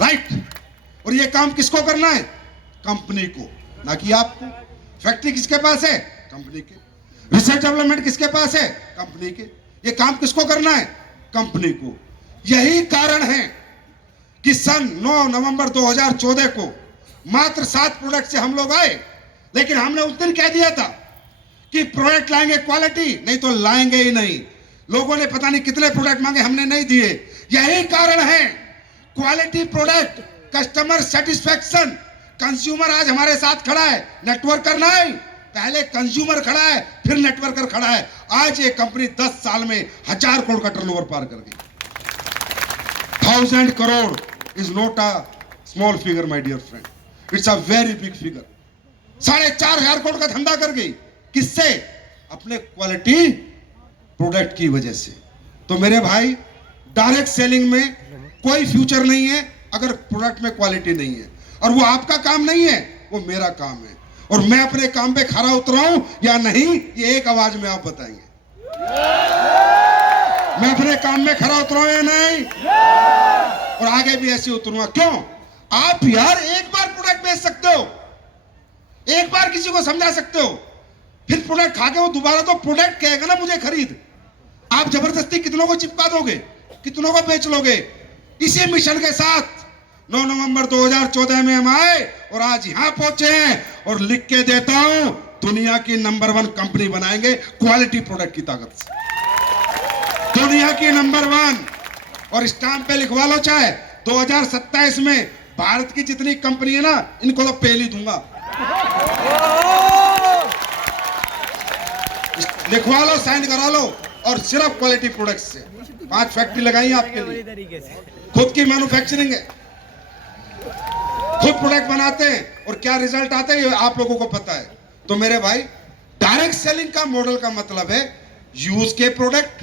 Right. और ये काम किसको करना है? कंपनी को, ना कि आपको। फैक्ट्री किसके पास है? कंपनी के। रिसर्च डेवलपमेंट किसके पास है? कंपनी के। ये काम किसको करना है? कंपनी को। यही कारण है कि सन 9 नवंबर 2014 को मात्र 7 प्रोडक्ट से हम लोग आए, लेकिन हमने उस दिन कह दिया था कि प्रोडक्ट लाएंगे क्वालिटी, नहीं तो लाएंगे ही नहीं। लोगों ने पता नहीं कितने प्रोडक्ट मांगे, हमने नहीं दिए। यही कारण है, quality product, customer satisfaction. Consumer आज हमारे साथ खड़ा है, नेटवर्कर नहीं, पहले कंज्यूमर खड़ा है, फिर नेटवर्कर खड़ा है। आज ये कंपनी 10 साल में 1000 करोड़ का टर्नओवर पार कर गई। 1000 crore is not a small figure my dear friend, it's a very big figure. 4500 crore का धंधा कर गई। किससे? अपने क्वालिटी प्रोडक्ट की वजह से। तो मेरे भाई, डायरेक्ट सेलिंग में कोई फ्यूचर नहीं है अगर प्रोडक्ट में क्वालिटी नहीं है। और वो आपका काम नहीं है, वो मेरा काम है। और मैं अपने काम पे खरा उतरा हूं या नहीं, ये एक आवाज में आप बताएंगे। मैं अपने काम में खरा उतरा हूं या नहीं, और आगे भी ऐसे उतरूंगा। क्यों? आप यार एक बार प्रोडक्ट बेच सकते हो, एक बार किसी को समझा सकते हो, फिर प्रोडक्ट खा के वो दोबारा तो प्रोडक्ट कहेगा ना मुझे खरीद। आप जबरदस्ती कितनों को चिपका दोगे, कितनों को बेच लोगे? इसी मिशन के साथ 9 नवंबर 2014 में हम आए और आज यहां पहुंचे हैं। और लिख के देता हूं, दुनिया की नंबर 1 कंपनी बनाएंगे क्वालिटी प्रोडक्ट की ताकत से। दुनिया की नंबर 1। और स्टाम्प पे लिखवा लो, चाहे 2027 में भारत की जितनी कंपनी है ना, इनको तो पहले ही दूंगा। लिखवा लो, साइन करा लो, और सिर्फ क्वालिटी प्रोडक्ट से 5 फैक्ट्री लगाई आपके लिए। खुद की मैन्युफैक्चरिंग है, खुद प्रोडक्ट बनाते हैं, और क्या रिजल्ट आते हैं ये आप लोगों को पता है। तो मेरे भाई, डायरेक्ट सेलिंग का मॉडल का मतलब है यूज के प्रोडक्ट,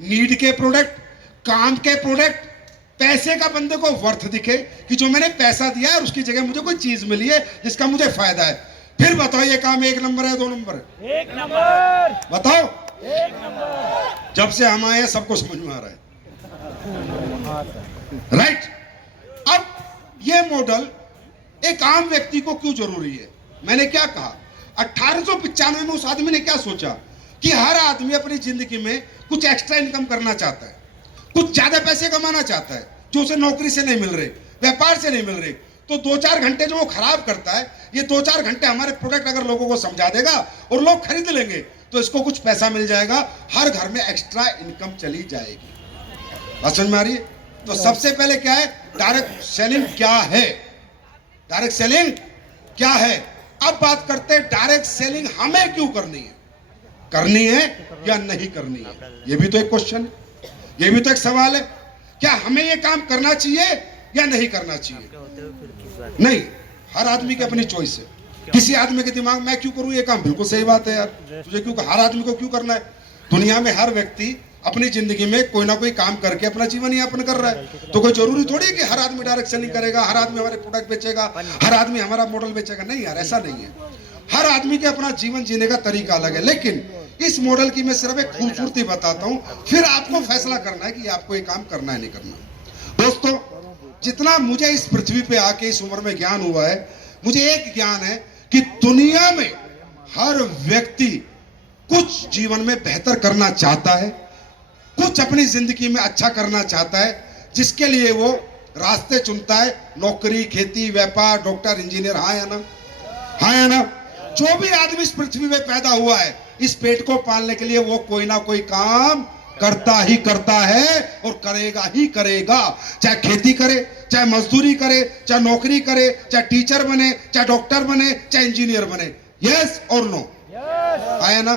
नीड के प्रोडक्ट, काम के प्रोडक्ट, पैसे का बंदे को वर्थ दिखे कि जो मैंने पैसा दिया है उसकी जगह मुझे कोई चीज मिली है जिसका मुझे फायदा है। फिर बताओ, ये काम 1 नंबर है 2 नंबर है? 1 नंबर। बताओ। 1 नंबर। जब से हम आए सबको समझ में आ रहा है, राइट। अब ये मॉडल एक आम व्यक्ति को क्यों जरूरी है? मैंने क्या कहा, 1895 में उस आदमी ने क्या सोचा कि हर आदमी अपनी जिंदगी में कुछ एक्स्ट्रा इनकम करना चाहता है, कुछ ज्यादा पैसे कमाना चाहता है जो उसे नौकरी से नहीं मिल रहे, व्यापार से नहीं मिल रहे। तो 2-4 घंटे जो वो खराब करता है, ये 2-4 घंटे हमारे प्रोडक्ट अगर लोगों को समझा देगा और लोग खरीद लेंगे तो इसको कुछ पैसा मिल जाएगा, हर घर में एक्स्ट्रा इनकम चली जाएगी। बात समझ में आ रही है? तो सबसे पहले क्या है, डायरेक्ट सेलिंग क्या है? डायरेक्ट सेलिंग क्या है? अब बात करते हैं डायरेक्ट सेलिंग हमें क्यों करनी है या नहीं करनी है। ये भी तो एक क्वेश्चन है, ये भी तो एक सवाल है। क्या हमें ये काम करना चाहिए या नहीं करना चाहिए? नहीं, हर आदमी की अपनी चॉइस है। किसी आदमी के दिमाग में क्यों करूं ये काम, बिल्कुल सही बात है यार, तुझे क्यों, हर आदमी को क्यों करना है? दुनिया में हर व्यक्ति अपनी जिंदगी में कोई ना कोई काम करके अपना जीवन यापन कर रहा है। तो कोई जरूरी थोड़ी है कि हर आदमी डायरेक्ट सेलिंग करेगा, हर आदमी हमारे प्रोडक्ट बेचेगा, हर आदमी हमारा मॉडल बेचेगा। नहीं यार, ऐसा नहीं है। हर आदमी के अपना जीवन जीने का तरीका अलग है। लेकिन इस मॉडल की मैं सिर्फ एक खूबसूरती बताता हूं, फिर आपको फैसला करना है कि आपको ये काम करना है नहीं करना। दोस्तों, जितना मुझे इस पृथ्वी पे आके इस उम्र में ज्ञान हुआ है, मुझे एक ज्ञान है कि दुनिया में हर व्यक्ति कुछ जीवन में बेहतर करना चाहता है, कुछ अपनी जिंदगी में अच्छा करना चाहता है, जिसके लिए वो रास्ते चुनता है। नौकरी, खेती, व्यापार, डॉक्टर, इंजीनियर, हाँ या ना? हाँ या ना? जो भी आदमी इस पृथ्वी में पैदा हुआ है, इस पेट को पालने के लिए वो कोई ना कोई काम करता ही करता है और करेगा ही करेगा। चाहे खेती करे, चाहे मजदूरी करे, चाहे नौकरी करे, चाहे टीचर बने, चाहे डॉक्टर बने, चाहे इंजीनियर बने। यस और नो? आया ना?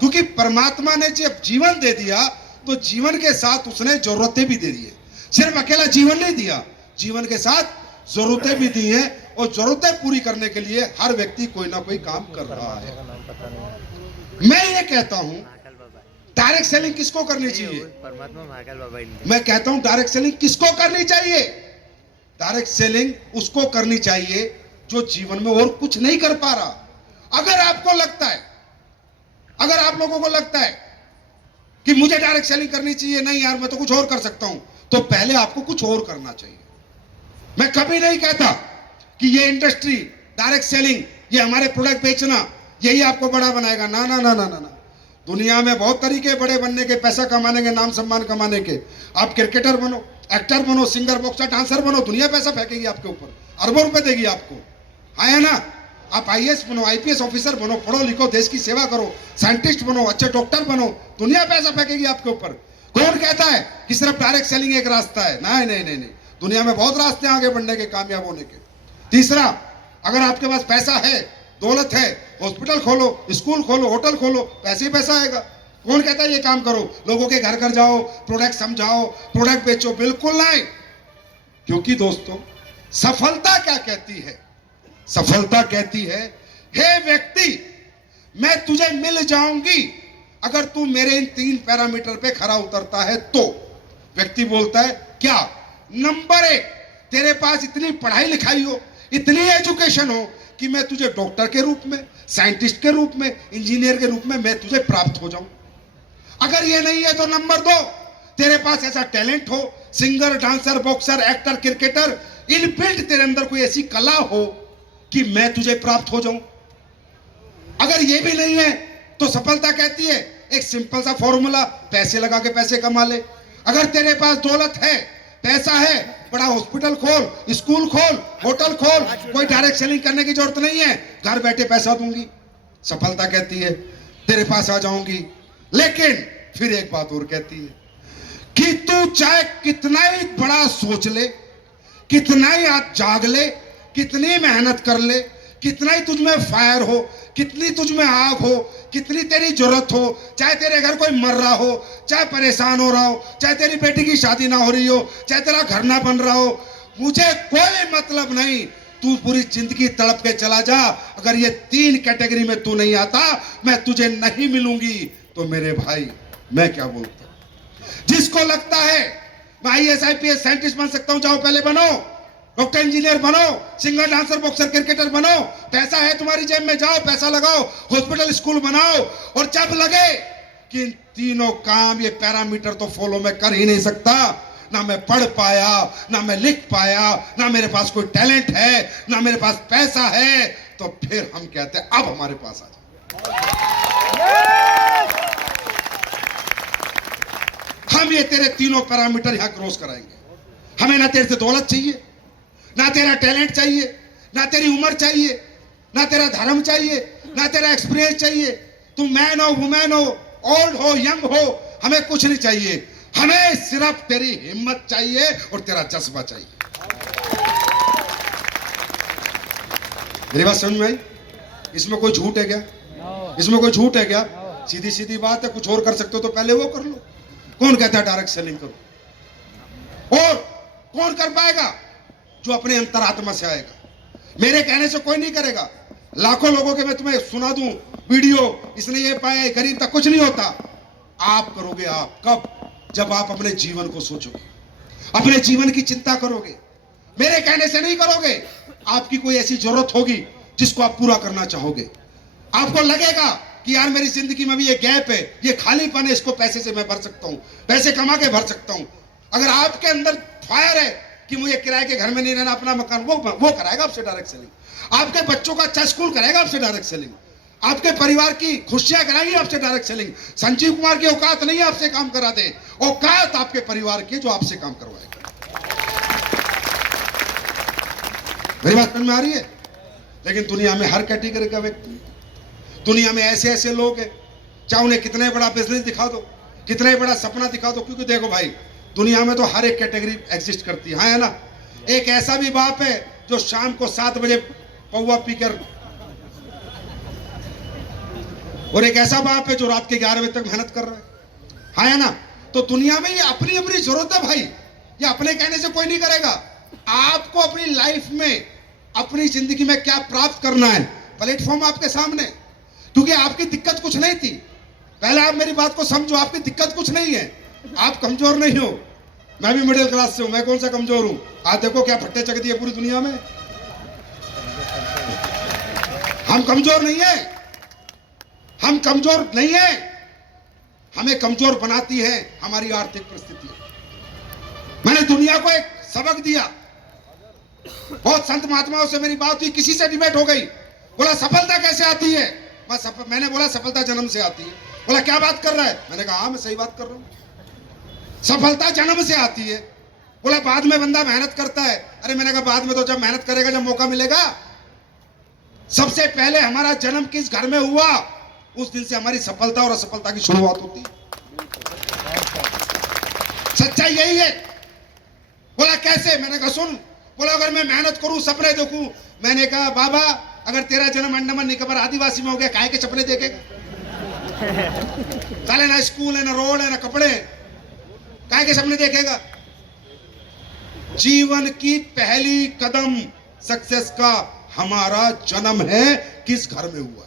क्योंकि परमात्मा ने जब जीवन दे दिया तो जीवन के साथ उसने जरूरतें भी दे दी है। सिर्फ अकेला जीवन नहीं दिया, जीवन के साथ जरूरतें भी दी हैं, और जरूरतें पूरी करने के लिए हर व्यक्ति कोई ना कोई काम कर रहा है। मैं ये कहता हूं, डायरेक्ट सेलिंग किसको करनी चाहिए? मैं कहता हूं डायरेक्ट सेलिंग किसको करनी चाहिए? डायरेक्ट सेलिंग उसको करनी चाहिए जो जीवन में और कुछ नहीं कर पा रहा। अगर आपको लगता है, अगर आप लोगों को लगता है कि मुझे डायरेक्ट सेलिंग करनी चाहिए, नहीं यार मैं तो कुछ और कर सकता हूं, तो पहले आपको कुछ और करना चाहिए। मैं कभी नहीं कहता कि ये इंडस्ट्री डायरेक्ट सेलिंग, ये हमारे प्रोडक्ट बेचना यही आपको बड़ा बनाएगा। ना ना ना ना ना ना। दुनिया में बहुत तरीके बड़े बनने के, पैसा कमाने के, नाम सम्मान कमाने के। आप क्रिकेटर बनो, एक्टर बनो, सिंगर, बॉक्सर, डांसर बनो, दुनिया पैसा फेंकेगी आपके ऊपर, अरबों रुपए देगी आपको, है ना। आप आईएएस बनो, आईपीएस ऑफिसर बनो, पढ़ो लिखो, देश की सेवा करो, साइंटिस्ट बनो, अच्छे डॉक्टर बनो, दुनिया पैसा फेंकेगी आपके ऊपर। कौन कहता है कि सिर्फ डायरेक्ट सेलिंग एक रास्ता है? नहीं नहीं नहीं नहीं, दुनिया में बहुत रास्ते हैं आगे बढ़ने के, कामयाब होने के। तीसरा, अगर आपके पास पैसा है, दौलत है, हॉस्पिटल खोलो, स्कूल खोलो, होटल खोलो, पैसे ही पैसा आएगा। कौन कहता है ये काम करो, लोगों के घर घर जाओ, प्रोडक्ट समझाओ, प्रोडक्ट बेचो? बिल्कुल नहीं। क्योंकि दोस्तों, सफलता क्या कहती है? सफलता कहती है, हे व्यक्ति, मैं तुझे मिल जाऊंगी अगर तू मेरे इन 3 पैरामीटर पे खरा उतरता है तो। व्यक्ति बोलता है क्या? नंबर 1, तेरे पास इतनी पढ़ाई लिखाई हो, इतनी एजुकेशन हो कि मैं तुझे डॉक्टर के रूप में, साइंटिस्ट के रूप में, इंजीनियर के रूप में मैं तुझे प्राप्त हो जाऊं। अगर ये नहीं है तो नंबर 2, तेरे पास ऐसा टैलेंट हो, singer, dancer, boxer, actor, cricketer, inbuilt तेरे अंदर कोई ऐसी कला हो कि मैं तुझे प्राप्त हो जाऊं। अगर ये भी नहीं है तो सफलता कहती है एक सिंपल सा फॉर्मूला, पैसे लगा के पैसे कमा ले। अगर तेरे पास दौलत है, पैसा है, बड़ा हॉस्पिटल खोल, स्कूल खोल, होटल खोल, कोई डायरेक्ट सेलिंग करने की जरूरत नहीं है, घर बैठे पैसा दूंगी। सफलता कहती है तेरे पास आ जाऊंगी। लेकिन फिर एक बात और कहती है कि तू चाहे कितना ही बड़ा सोच ले, कितना ही आज जाग ले, कितनी मेहनत कर ले, कितना ही तुझमें फायर हो, कितनी तुझमें आग हो, कितनी तेरी जरूरत हो, चाहे तेरे घर कोई मर रहा हो, चाहे परेशान हो रहा हो, चाहे तेरी बेटी की शादी ना हो रही हो, चाहे तेरा घर ना बन रहा हो, मुझे कोई मतलब नहीं। तू पूरी जिंदगी तड़प के चला जा, अगर ये 3 कैटेगरी में तू नहीं आता, मैं तुझे नहीं मिलूंगी। तो मेरे भाई, मैं क्या बोलता हूं? जिसको लगता है मैं आईएएस, आईपीएस, साइंटिस्ट बन सकता हूं, जाओ पहले बनो, डॉक्टर, इंजीनियर बनो, सिंगर, डांसर, बॉक्सर, क्रिकेटर बनो। पैसा है तुम्हारी जेब में, जाओ पैसा लगाओ, हॉस्पिटल, स्कूल बनाओ। और जब लगे कि इन तीनों काम, ये पैरामीटर तो फॉलो मैं कर ही नहीं सकता, ना मैं पढ़ पाया, ना मैं लिख पाया, ना मेरे पास कोई टैलेंट है, ना मेरे पास पैसा है, तो फिर हम कहते हैं अब हमारे पास आ जाओ। हम ये तेरे तीनों पैरामीटर यहां क्रॉस कराएंगे। हमें ना तेरे से दौलत चाहिए, ना तेरा टैलेंट चाहिए, ना तेरी उम्र चाहिए, ना तेरा धर्म चाहिए, ना तेरा एक्सपीरियंस चाहिए। तू मैन हो, वुमेन हो, ओल्ड हो, यंग हो, हमें कुछ नहीं चाहिए। हमें सिर्फ तेरी हिम्मत चाहिए और तेरा जज्बा चाहिए। मेरी बात समझ में आई? इसमें कोई झूठ है क्या? इसमें कोई झूठ है क्या? सीधी सीधी बात है। कुछ और कर सकते हो तो पहले वो कर लो। कौन कहता है डायरेक्ट सेलिंग करो? और कौन कर पाएगा? जो अपने अंतरात्मा से आएगा। मेरे कहने से कोई नहीं करेगा। लाखों लोगों के मैं तुम्हें सुना दूं वीडियो, इसने ये पाया, गरीब तक कुछ नहीं होता। आप करोगे। आप कब? जब आप अपने जीवन को सोचोगे, अपने जीवन की चिंता करोगे। मेरे कहने से नहीं करोगे। आपकी कोई ऐसी जरूरत होगी जिसको आप पूरा करना चाहोगे। आपको लगेगा कि यार मेरी जिंदगी में भी ये गैप है, ये खालीपन है, इसको पैसे से मैं भर सकता हूं, पैसे कमा के भर सकता हूं। अगर आपके अंदर फायर है कि मुझे किराए के घर में नहीं रहना, अपना मकान, वो कराएगा आपसे डायरेक्ट सेलिंग। आपके बच्चों का अच्छा स्कूल कराएगा आपसे डायरेक्ट सेलिंग। आपके परिवार की खुशियां कराएगी आपसे डायरेक्ट सेलिंग। संजीव कुमार की औकात नहीं है आपसे काम करा दे, औकात आपके परिवार की जो आपसे काम करवाएगा। मेरी बात समझ में आ रही है? लेकिन दुनिया में हर कैटेगरी का व्यक्ति, दुनिया में ऐसे ऐसे लोग हैं, चाहे उन्हें कितने बड़ा बिजनेस दिखा दो, कितने बड़ा सपना दिखा दो। क्योंकि देखो भाई, दुनिया में तो हर एक कैटेगरी एग्जिस्ट करती है ना। एक ऐसा भी बाप है जो शाम को 7 बजे पौवा पीकर, और एक ऐसा बाप है जो रात के 11 बजे तक मेहनत कर रहा है ना। तो दुनिया में ये अपनी अपनी जरूरत है भाई। ये अपने कहने से कोई नहीं करेगा। आपको अपनी लाइफ में, अपनी जिंदगी में क्या प्राप्त करना है, प्लेटफॉर्म आपके सामने। क्योंकि आपकी दिक्कत कुछ नहीं थी। पहले आप मेरी बात को समझो, आपकी दिक्कत कुछ नहीं है। आप कमजोर नहीं हो। मैं भी मिडिल क्लास से हूं, मैं कौन सा कमजोर हूं? आप देखो क्या फट्टे चक दिए पूरी दुनिया में। हम कमजोर नहीं है, हम कमजोर नहीं है। हमें कमजोर बनाती है हमारी आर्थिक परिस्थिति। मैंने दुनिया को एक सबक दिया बहुत संत महात्माओं से मेरी बात हुई, किसी से डिबेट हो गई, बोला सफलता कैसे आती है? मैंने बोला सफलता जन्म से आती है। बोला क्या बात कर रहा है? मैंने कहा हाँ मैं सही बात कर रहा हूं, सफलता जन्म से आती है। बोला बाद में बंदा मेहनत करता है। अरे मैंने कहा बाद में तो जब मेहनत करेगा, जब मौका मिलेगा। सबसे पहले हमारा जन्म किस घर में हुआ, उस दिन से हमारी सफलता और असफलता की शुरुआत होती है। सच्चाई यही है। बोला कैसे? मैंने कहा सुन। बोला अगर मैं मेहनत करूं, सपने देखूं। मैंने कहा बाबा अगर तेरा जन्म अंडमान निकोबार आदिवासी में हो गया, काहे के सपने देखेगा? साले ना स्कूल है, ना रोड है, ना कपड़े, काहे के सपने देखेगा? जीवन की पहली कदम सक्सेस का हमारा जन्म है, किस घर में हुआ।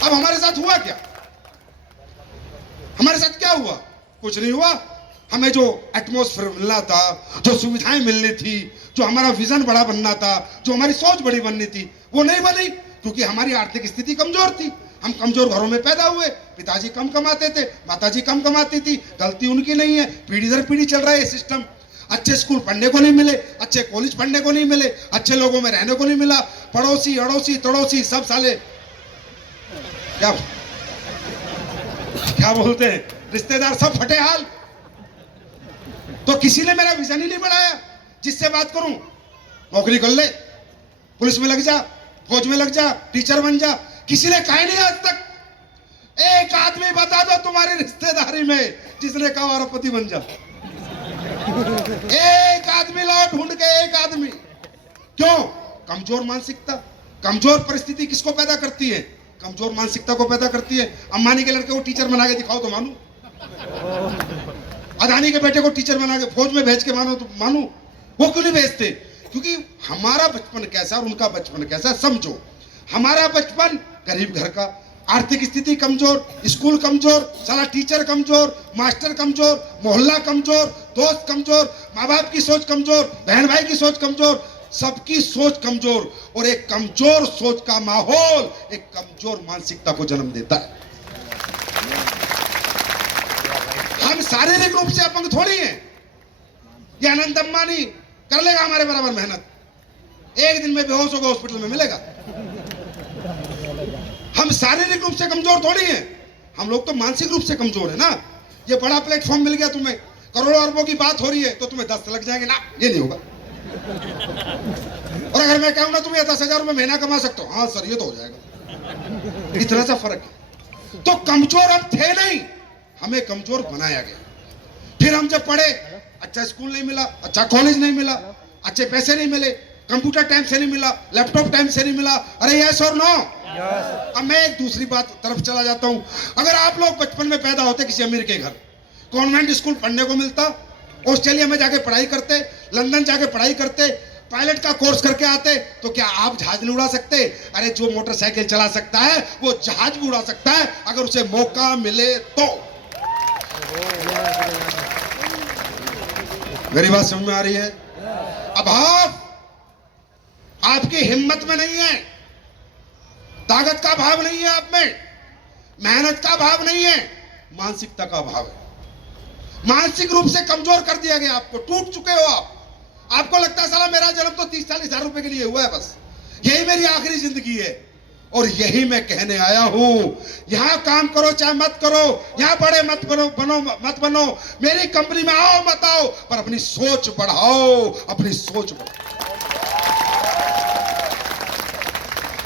अब हमारे साथ हुआ क्या? हमारे साथ क्या हुआ? कुछ नहीं हुआ। हमें जो एटमॉस्फेयर मिलना था, जो सुविधाएं मिलनी थी, जो हमारा विजन बड़ा बनना था, जो हमारी सोच बड़ी बननी थी, वो नहीं बनी, क्योंकि हमारी आर्थिक स्थिति कमजोर थी। हम कमजोर घरों में पैदा हुए, पिताजी कम कमाते थे, माताजी कम कमाती थी। गलती उनकी नहीं है, पीढ़ी दर पीढ़ी चल रहा है ये सिस्टम। अच्छे स्कूल पढ़ने को नहीं मिले, अच्छे कॉलेज पढ़ने को नहीं मिले, अच्छे लोगों में रहने को नहीं मिला। पड़ोसी अड़ोसी तड़ोसी सब साले क्या बोलते हैं, रिश्तेदार सब फटे हाल। तो किसी ने मेरा विजन ही नहीं बढ़ाया। जिससे बात करूं, नौकरी कर ले, पुलिस में लग जा, फौज में लग जा, टीचर बन जा, किसी ने कहा नहीं आज तक। एक आदमी बता दो तुम्हारी रिश्तेदारी में जिसने कहा अरबपति बन जा। एक आदमी लाओ ढूंढ के, एक आदमी। क्यों? कमजोर मानसिकता। कमजोर परिस्थिति किसको पैदा करती है? कमजोर मानसिकता को पैदा करती है। अंबानी के लड़के को टीचर बना के दिखाओ तो मानू, अदानी के बेटे को टीचर बना के फौज में भेज के मानो तो मानू। वो क्यों नहीं भेजते? क्योंकि हमारा बचपन कैसा और उनका बचपन कैसा समझो। हमारा बचपन गरीब घर का, आर्थिक स्थिति कमजोर, स्कूल कमजोर, साला टीचर कमजोर, मास्टर कमजोर, मोहल्ला कमजोर, दोस्त कमजोर, माँ बाप की सोच कमजोर, बहन भाई की सोच कमजोर, सबकी सोच कमजोर। और एक कमजोर सोच का माहौल एक कमजोर मानसिकता को जन्म देता है। हम शारीरिक रूप से अपंग थोड़ी हैं। ये अनंत अंबानी कर लेगा हमारे बराबर मेहनत, एक दिन में बेहोश होगा, हॉस्पिटल में मिलेगा। हम शारीरिक रूप से कमजोर थोड़ी हैं, हम लोग तो मानसिक रूप से कमजोर है ना। ये बड़ा प्लेटफॉर्म मिल गया तुम्हें, करोड़ों अरबों की बात हो रही है, तो तुम्हें 10 लग जाएंगे ना, ये नहीं होगा। और अगर मैं कहूंगा तुम 10,000 रुपए महीना कमा सकते हो, हाँ सर ये तो हो जाएगा। इतना सा फर्क है। तो कमजोर हम थे नहीं, हमें कमजोर बनाया गया। फिर हम जब पढ़े, अच्छा स्कूल नहीं मिला, अच्छा कॉलेज नहीं मिला, अच्छे पैसे नहीं मिले, कंप्यूटर टाइम से नहीं मिला, लैपटॉप टाइम से नहीं मिला। अरे यस और नो? अब मैं एक दूसरी बात तरफ चला जाता हूं। अगर आप लोग बचपन में पैदा होते किसी अमीर के घर, कॉन्वेंट स्कूल पढ़ने को मिलता, ऑस्ट्रेलिया में जाके पढ़ाई करते, लंदन जाके पढ़ाई करते, पायलट का कोर्स करके आते, तो क्या आप जहाज नहीं उड़ा सकते? अरे जो मोटरसाइकिल चला सकता है वो जहाज भी उड़ा सकता है, अगर उसे मौका मिले तो। मेरी बात समझ में आ रही है? अब आपकी हिम्मत में नहीं है, ताकत का भाव नहीं है आप में, मेहनत का भाव नहीं है, मानसिकता का भाव है। मानसिक रूप से कमजोर कर दिया गया, आपको टूट चुके हो आप। आपको लगता है साला मेरा जन्म तो 30-40 हजार रुपए के लिए हुआ है, बस यही मेरी आखिरी जिंदगी है। और यही मैं कहने आया हूं, यहां काम करो चाहे मत करो, यहां बड़े मत बनो, मेरी कंपनी में आओ मत आओ, पर अपनी सोच बढ़ाओ, अपनी सोच बढ़ाओ।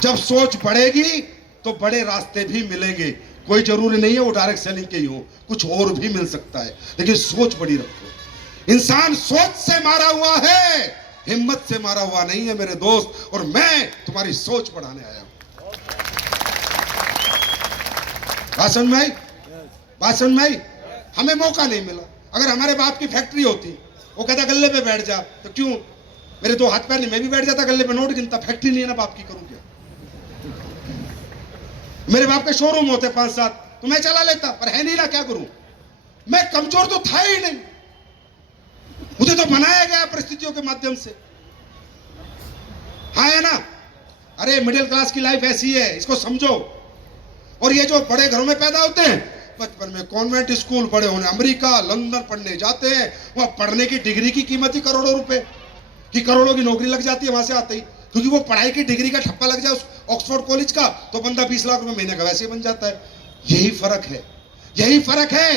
जब सोच बढ़ेगी तो बड़े रास्ते भी मिलेंगे। कोई जरूरी नहीं है वो डायरेक्ट सेलिंग के ही हो, कुछ और भी मिल सकता है, लेकिन सोच बड़ी रखो। इंसान सोच से मारा हुआ है, हिम्मत से मारा हुआ नहीं है मेरे दोस्त। और मैं तुम्हारी सोच बढ़ाने आया हूं। बात समझ में आई? बात समझ में आई? हमें मौका नहीं मिला। अगर हमारे बाप की फैक्ट्री होती, वो कहता गल्ले पे बैठ जा, तो क्यों? मेरे 2 हाथ पैर नहीं, मैं भी बैठ जाता गल्ले पे, नोट गिनता। फैक्ट्री नहीं है ना बाप की, करूं क्या? मेरे बाप के शोरूम होते 5-7, तो मैं चला लेता, पर है नहीं ना, क्या करूं? मैं कमजोर तो था ही नहीं, मुझे तो बनाया गया परिस्थितियों के माध्यम से। हाँ है ना? अरे मिडिल क्लास की लाइफ ऐसी है, इसको समझो। और ये जो बड़े घरों में पैदा होते हैं, बचपन में कॉन्वेंट स्कूल, बड़े होने अमेरिका लंदन पढ़ने जाते हैं, वहां पढ़ने की डिग्री की कीमत ही करोड़ों रुपए। कि करोड़ों की नौकरी लग जाती है वहां से आते ही, क्योंकि वो पढ़ाई की डिग्री का ठप्पा लग जाए उस ऑक्सफोर्ड कॉलेज का तो बंदा 20 लाख रुपए महीने का वैसे ही बन जाता है। यही फर्क है, यही फर्क है।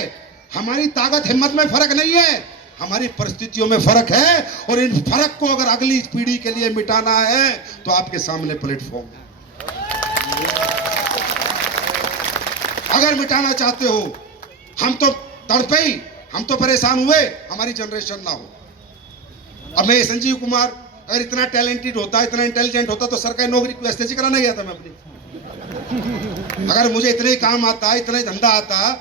हमारी ताकत हिम्मत में फर्क नहीं है, हमारी परिस्थितियों में फर्क है। और इन फर्क को अगर अगली पीढ़ी के लिए मिटाना है तो आपके सामने प्लेटफॉर्म है। अगर मिटाना चाहते हो, हम तो तड़पे ही, हम तो परेशान हुए, हमारी जनरेशन ना हो। अब मैं संजीव कुमार अगर इतना टैलेंटेड होता, इतना इंटेलिजेंट होता तो सरकारी नौकरी क्यों एसएससी कराने गया था मैं अपनी? अगर मुझे इतने ही काम आता, इतना ही धंधा आता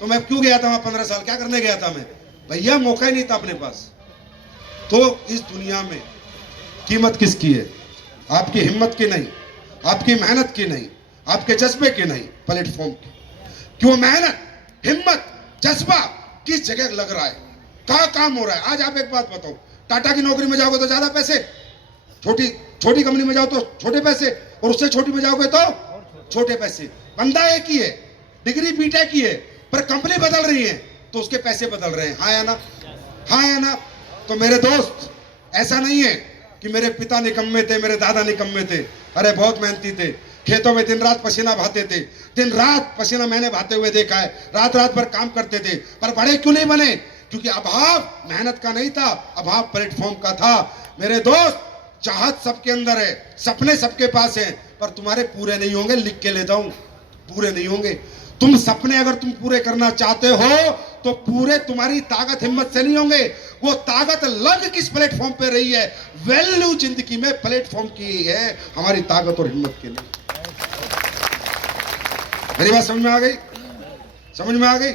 तो मैं क्यों गया था वहां 15 साल? क्या करने गया था मैं? भैया मौका ही नहीं था अपने पास। तो इस दुनिया में कीमत किसकी है? आपकी हिम्मत की नहीं, आपकी मेहनत की नहीं, आपके जज्बे की नहीं, प्लेटफॉर्म की। क्यों मेहनत, हिम्मत, जज्बा किस जगह लग रहा है, कहाँ काम हो रहा है? आज आप एक बात बताओ, टाटा की नौकरी में जाओगे तो ज्यादा पैसे, छोटी कंपनी में जाओ तो छोटे पैसे, और उससे छोटी में जाओगे तो छोटे पैसे। बंदा एक ही है, डिग्री बीटेक की है, पर कंपनी बदल रही है तो उसके पैसे बदल रहे हैं। हाँ या ना? हाँ या ना? तो मेरे दोस्त, ऐसा नहीं है कि मेरे पिता निकम्मे थे, मेरे दादा निकम्मे थे। अरे बहुत मेहनती थे, खेतों में दिन रात पसीना बहाते थे, दिन रात पसीना मैंने बहाते हुए देखा है, रात रात भर काम करते थे। पर बड़े क्यों नहीं बने? क्योंकि अभाव मेहनत का नहीं था, अभाव प्लेटफॉर्म का था। मेरे दोस्त, चाहत सबके अंदर है, सपने सबके पास हैं, पर तुम्हारे पूरे नहीं होंगे। लिख के लेता हूं, पूरे नहीं होंगे। तुम सपने अगर तुम पूरे करना चाहते हो तो पूरे तुम्हारी ताकत हिम्मत से नहीं होंगे। वो ताकत लग किस प्लेटफॉर्म पे रही है? वैल्यू जिंदगी में प्लेटफॉर्म की है, हमारी ताकत और हिम्मत की नहीं। मेरी बात समझ में आ गई? समझ में आ गई?